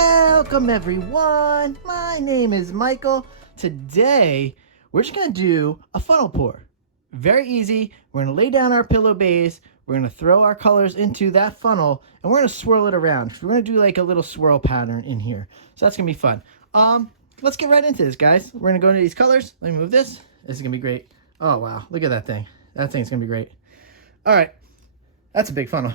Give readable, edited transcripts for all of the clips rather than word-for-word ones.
Welcome everyone, my name is Michael. Today we're just going to do a funnel pour. Very easy. We're going to lay down our pillow base, we're going to throw our colors into that funnel, and we're going to swirl it around. We're going to do like a little swirl pattern in here. So that's going to be fun. Let's get right into this, guys. We're going to go into these colors. Let me move this. This is going to be great. Oh wow, look at that thing. That thing's going to be great. All right, that's a big funnel.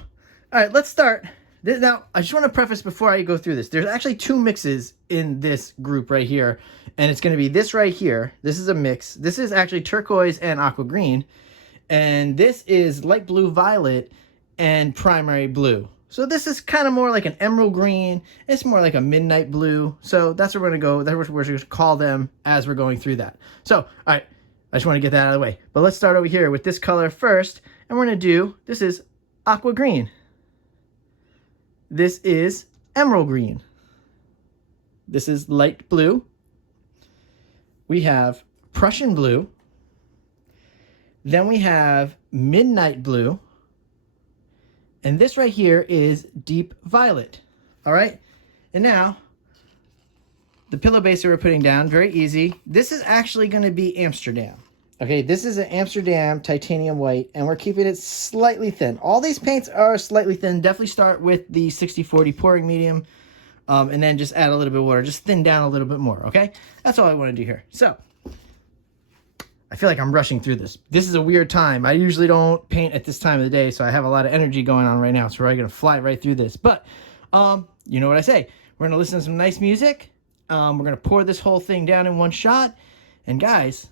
All right, let's start. Now, I just want to preface before I go through this. There's actually two mixes in this group right here. And it's going to be this right here. This is a mix. This is actually turquoise and aqua green. And this is light blue violet and primary blue. So this is kind of more like an emerald green. It's more like a midnight blue. So that's where we're going to go. That's what we're going to call them as we're going through that. So, all right. I just want to get that out of the way. But let's start over here with this color first. And we're going to do, this is aqua green. This is emerald green. This is light blue. We have Prussian blue. Then we have midnight blue. And this right here is deep violet. All right. And now the pillow base that we're putting down, very easy. This is actually going to be Amsterdam. Okay, this is an Amsterdam titanium white, and we're keeping it slightly thin. All these paints are slightly thin. Definitely start with the 60-40 pouring medium, and then just add a little bit of water. Just thin down a little bit more, okay? That's all I want to do here. So, I feel like I'm rushing through this. This is a weird time. I usually don't paint at this time of the day, so I have a lot of energy going on right now, so we're going to fly right through this. But, you know what I say. We're going to listen to some nice music. We're going to pour this whole thing down in one shot. And guys,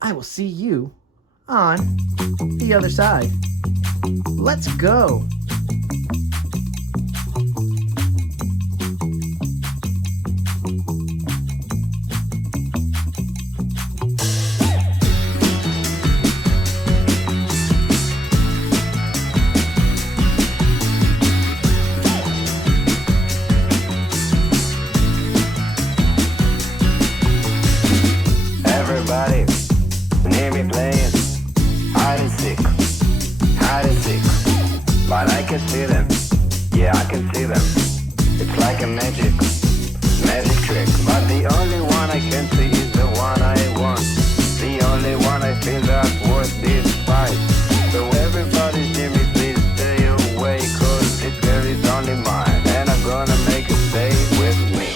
I will see you on the other side. Let's go. Everybody near me playing hide and seek, but I can see them, yeah I can see them. It's like a magic trick, but the only one I can see is the one I want, the only one I feel that's worth this fight. So everybody near me, please stay away, cause this girl is only mine, and I'm gonna make it stay with me.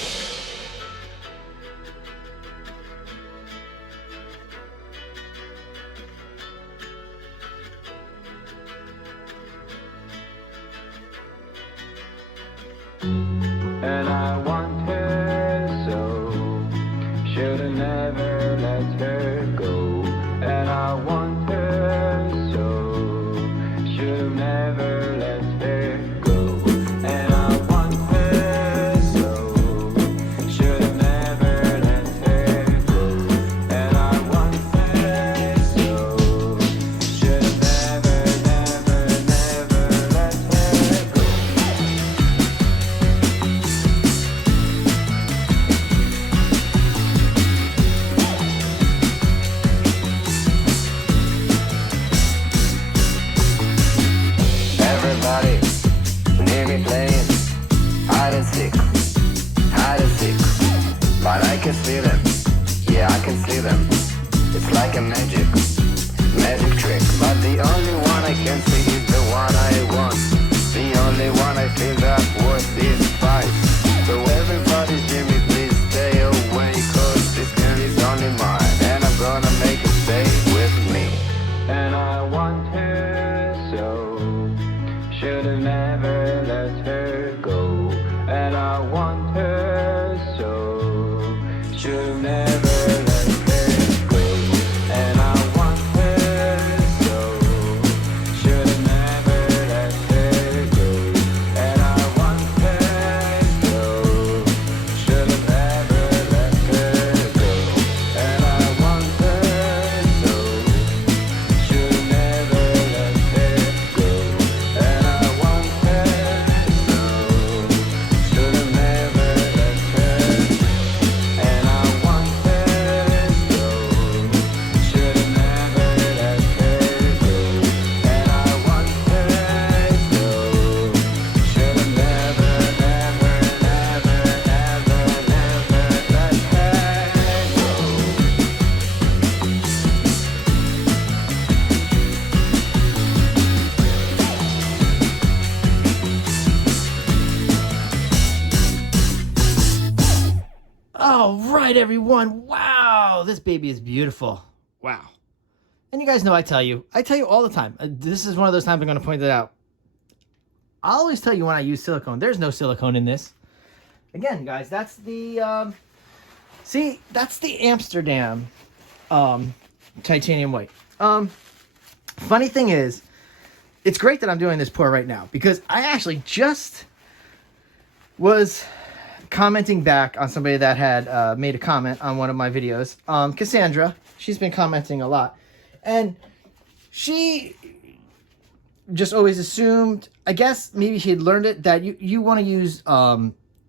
And I want her so, should've never let her go. And I want her so, should've never let her go. And I want her so, should've never let her go. And I want her so, should've never let her go. Everybody near me playing hide and seek, but I can see them, yeah I can see them. It's like a magic trick, but the only one I can see is the one I want, the only one I feel that's worth this fight. So everybody near me, please stay away, cause this girl is only mine, and I'm gonna make it stay with me. And I want her so, should've never let her go. And I want her so, should've never let her go. And I All right, everyone. Wow, this baby is beautiful. Wow. And you guys know I tell you all the time. This is one of those times I'm going to point that out. I always tell you when I use silicone. There's no silicone in this. Again, guys, that's the that's the Amsterdam titanium white. Funny thing is, it's great that I'm doing this pour right now because I actually just was commenting back on somebody that had made a comment on one of my videos. Cassandra, she's been commenting a lot, and she just always assumed, I guess maybe she had learned it, that you want to use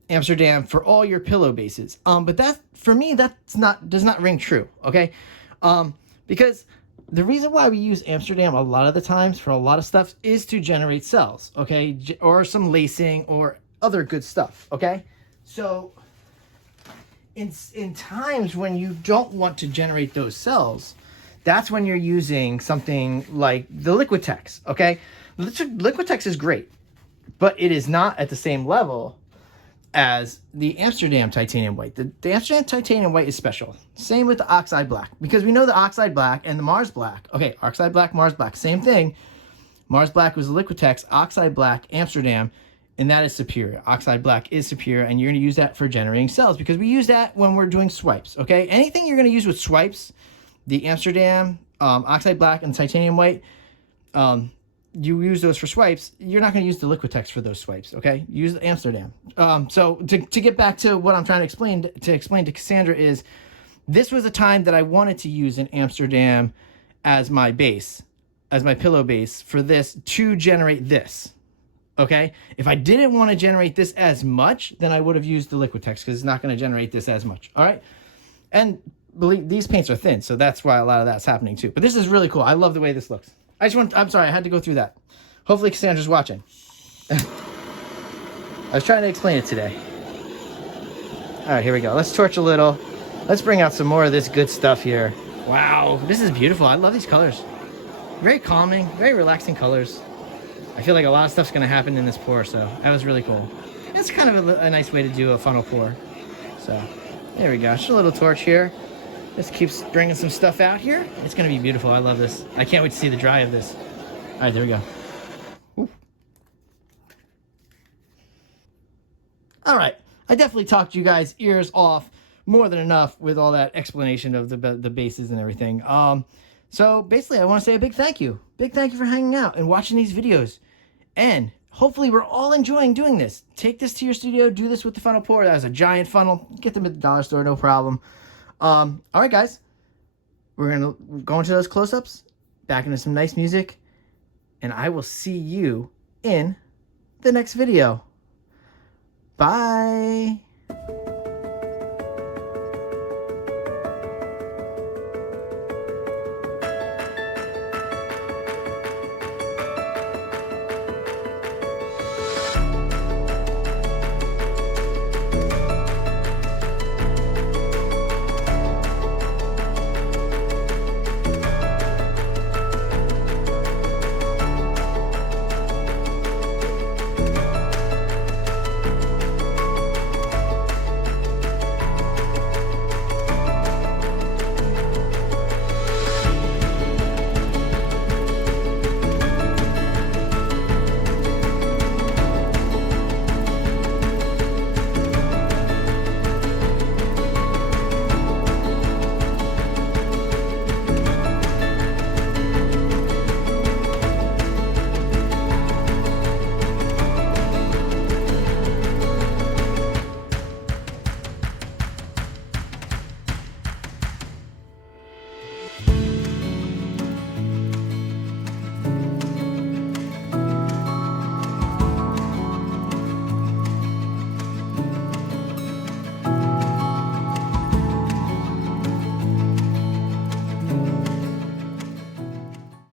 Amsterdam for all your pillow bases. But that, for me, does not ring true. Okay, because the reason why we use Amsterdam a lot of the times for a lot of stuff is to generate cells. Okay, or some lacing or other good stuff. Okay, so in times when you don't want to generate those cells, that's when you're using something like the Liquitex. Okay, Liquitex is great, but it is not at the same level as the Amsterdam titanium white. The Amsterdam titanium white is special. Same with the oxide black, because we know the oxide black and the Mars black. Okay, oxide black, Mars black, same thing. Mars black was the Liquitex, oxide black, Amsterdam, and that is superior. Oxide black is superior, and you're going to use that for generating cells because we use that when we're doing swipes. Okay, anything you're going to use with swipes, the Amsterdam, oxide black, and titanium white, you use those for swipes. You're not going to use the Liquitex for those swipes, okay? Use the Amsterdam. So to get back to what I'm trying to explain to Cassandra is, this was a time that I wanted to use an Amsterdam as my base, as my pillow base for this to generate this, okay? If I didn't want to generate this as much, then I would have used the Liquitex because it's not going to generate this as much, all right? And believe these paints are thin, so that's why a lot of that's happening too. But this is really cool. I love the way this looks. I'm sorry, I had to go through that. Hopefully Cassandra's watching. I was trying to explain it today. All right, here we go. Let's torch a little. Let's bring out some more of this good stuff here. Wow, this is beautiful. I love these colors. Very calming, very relaxing colors. I feel like a lot of stuff's gonna happen in this pour, so that was really cool. It's kind of a nice way to do a funnel pour. So, there we go. Just a little torch here. This keeps bringing some stuff out here. It's going to be beautiful. I love this. I can't wait to see the dry of this. All right, there we go. Ooh. All right. I definitely talked you guys' ears off more than enough with all that explanation of the bases and everything. So basically, I want to say a big thank you. Big thank you for hanging out and watching these videos. And hopefully we're all enjoying doing this. Take this to your studio. Do this with the funnel pour. That was a giant funnel. Get them at the dollar store, no problem. All right, guys, we're going to go into those close-ups, back into some nice music, and I will see you in the next video. Bye.